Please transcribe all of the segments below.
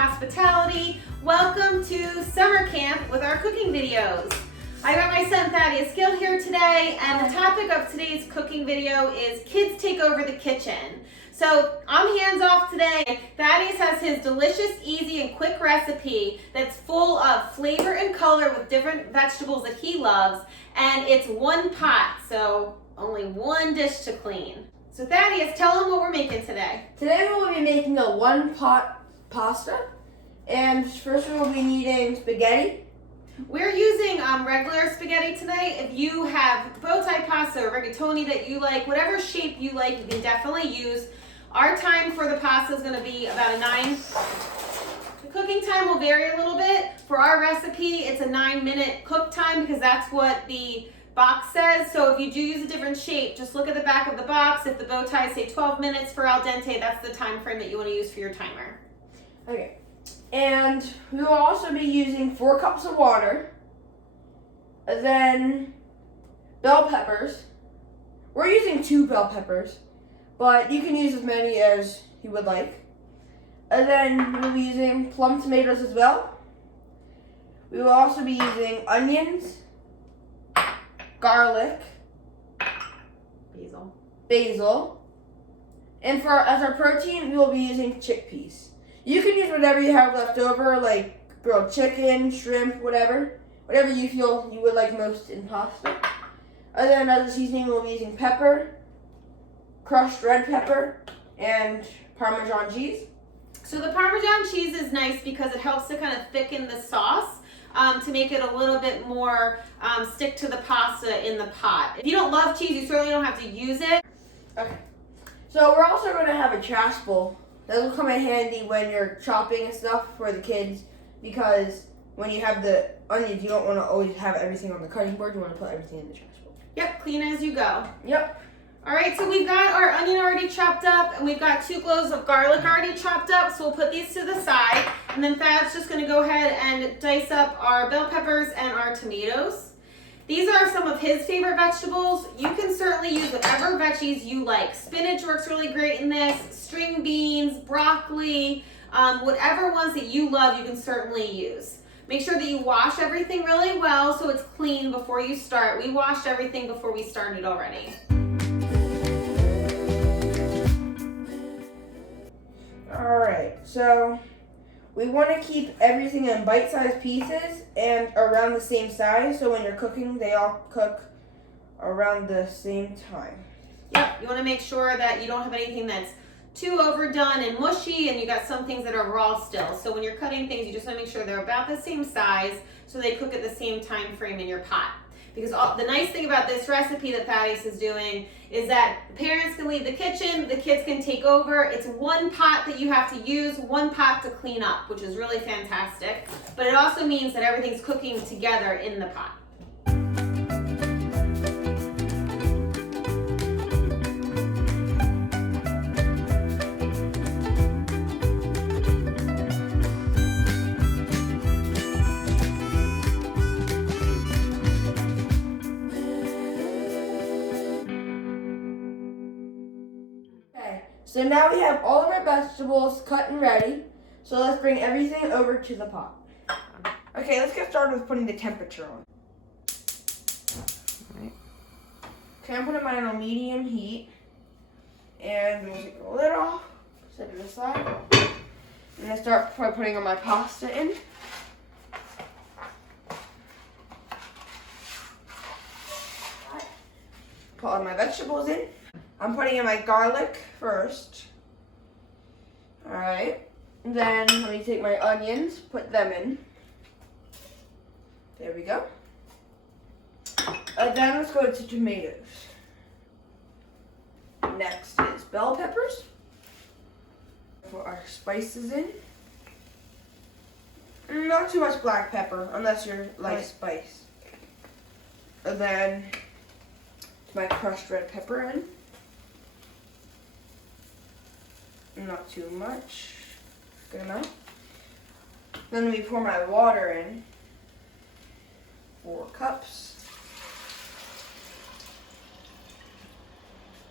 hospitality. Welcome to summer camp with our cooking videos. I got my son Thaddeus Gill here today, and the topic of today's cooking video is kids take over the kitchen. So I'm hands off today. Thaddeus has his delicious, easy, and quick recipe that's full of flavor and color with different vegetables that he loves, and it's one pot, so only one dish to clean. So Thaddeus, tell him what we're making today. Today we will be making a one-pot pasta, and first we will be needing spaghetti. We're using regular spaghetti today. If you have bow tie pasta or rigatoni that you like, whatever shape you like, you can definitely use. Our time for the pasta is going to be about a 9. The cooking time will vary a little bit. For our recipe, it's a 9-minute cook time because that's what the box says. So if you do use a different shape, just look at the back of the box. If the bow ties say 12 minutes for al dente, that's the time frame that you want to use for your timer. Okay. And we will also be using 4 cups of water, and then bell peppers. We're using 2 bell peppers, but you can use as many as you would like. And then we'll be using plum tomatoes as well. We will also be using onions, garlic, basil, and as our protein, we will be using chickpeas. You can use whatever you have left over, like grilled chicken, shrimp, whatever you feel you would like most in pasta. And then as a seasoning, we'll be using pepper, crushed red pepper, and Parmesan cheese. So the Parmesan cheese is nice because it helps to kind of thicken the sauce to make it a little bit more stick to the pasta in the pot. If you don't love cheese, you certainly don't have to use it. Okay. So we're also going to have a chaspal. That will come in handy when you're chopping and stuff for the kids, because when you have the onions, you don't want to always have everything on the cutting board. You want to put everything in the chaspal. Yep, clean as you go. Yep. All right, so we've got our onion already chopped up, and we've got 2 cloves of garlic already chopped up, so we'll put these to the side, and then Thad's just going to go ahead and dice up our bell peppers and our tomatoes. These are some of his favorite vegetables. You can certainly use whatever veggies you like. Spinach works really great in this, string beans, broccoli, whatever ones that you love, you can certainly use. Make sure that you wash everything really well so it's clean before you start. We washed everything before we started already. All right, so we want to keep everything in bite-sized pieces and around the same size, so when you're cooking, they all cook around the same time. Yep, you want to make sure that you don't have anything that's too overdone and mushy, and you got some things that are raw still. So when you're cutting things, you just want to make sure they're about the same size so they cook at the same time frame in your pot. Because the nice thing about this recipe that Thaddeus is doing is that parents can leave the kitchen, the kids can take over. It's one pot that you have to use, one pot to clean up, which is really fantastic. But it also means that everything's cooking together in the pot. So now we have all of our vegetables cut and ready. So let's bring everything over to the pot. Okay, let's get started with putting the temperature on. Right. Okay, I'm putting mine on medium heat. And we'll take the lid off, set it aside. And I start by putting on my pasta in. Put all my vegetables in. I'm putting in my garlic first. Alright. Then let me take my onions, put them in. There we go. And then let's go to tomatoes. Next is bell peppers. Put our spices in. Not too much black pepper, unless you like spice. And then my crushed red pepper in. Not too much. Good amount. Then we pour my water in. 4 cups.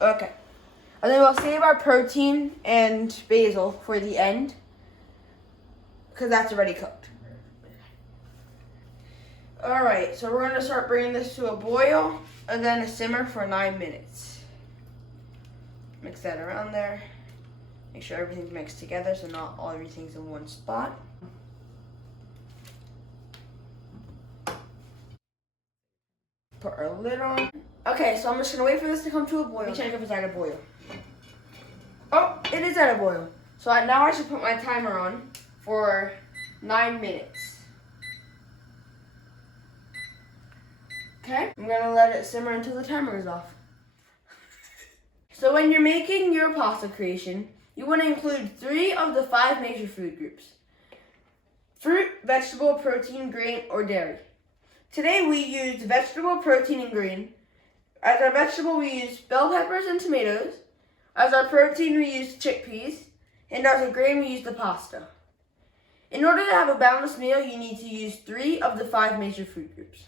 Okay. And then we'll save our protein and basil for the end. because that's already cooked. All right, so we're gonna start bringing this to a boil and then a simmer for 9 minutes. Mix that around there. Make sure everything's mixed together so not all everything's in one spot. Put our lid on. Okay, so I'm just gonna wait for this to come to a boil. Let me check if it's at a boil. Oh, it is at a boil. So now I should put my timer on for 9 minutes. Okay, I'm gonna let it simmer until the timer is off. So when you're making your pasta creation, you want to include 3 of the 5 major food groups: fruit, vegetable, protein, grain, or dairy. Today we used vegetable, protein, and grain. As our vegetable we used bell peppers and tomatoes. As our protein we used chickpeas. And as our grain we used the pasta. In order to have a balanced meal, you need to use 3 of the 5 major food groups.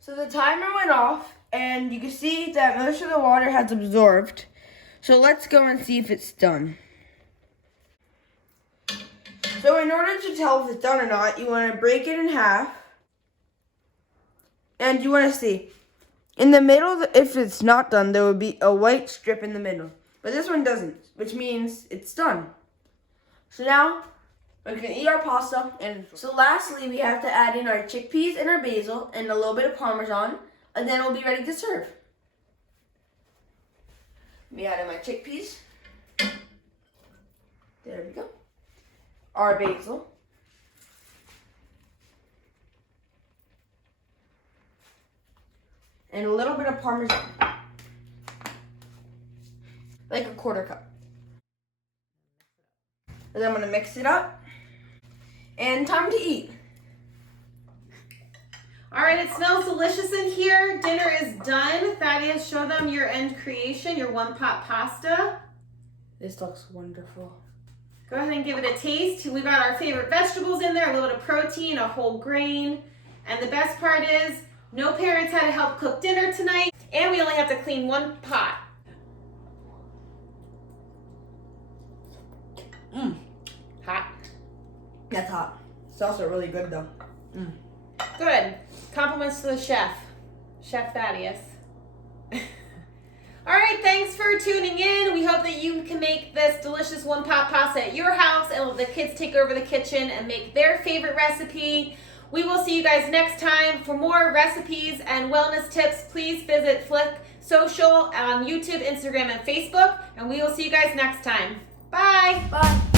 So the timer went off, and you can see that most of the water has absorbed. So let's go and see if it's done. So in order to tell if it's done or not, you want to break it in half. And you want to see, in the middle, if it's not done, there would be a white strip in the middle. But this one doesn't, which means it's done. So now, we're going to eat our pasta. And so lastly, we have to add in our chickpeas and our basil and a little bit of Parmesan, and then we'll be ready to serve. Let me add in my chickpeas. There we go. Our basil. And a little bit of Parmesan. Like a quarter cup. And then I'm going to mix it up. And time to eat. All right, it smells delicious in here. Dinner is done. Thaddeus, show them your end creation, your one-pot pasta. This looks wonderful. Go ahead and give it a taste. We've got our favorite vegetables in there, a little bit of protein, a whole grain. And the best part is, no parents had to help cook dinner tonight, and we only have to clean 1 pot. Hot. That's hot. It's also really good though. Good. Compliments to the chef, Chef Thaddeus. All right, thanks for tuning in. We hope that you can make this delicious one-pot pasta at your house and let the kids take over the kitchen and make their favorite recipe. We will see you guys next time. For more recipes and wellness tips, please visit Flik Social on YouTube, Instagram, and Facebook. And we will see you guys next time. Bye. Bye.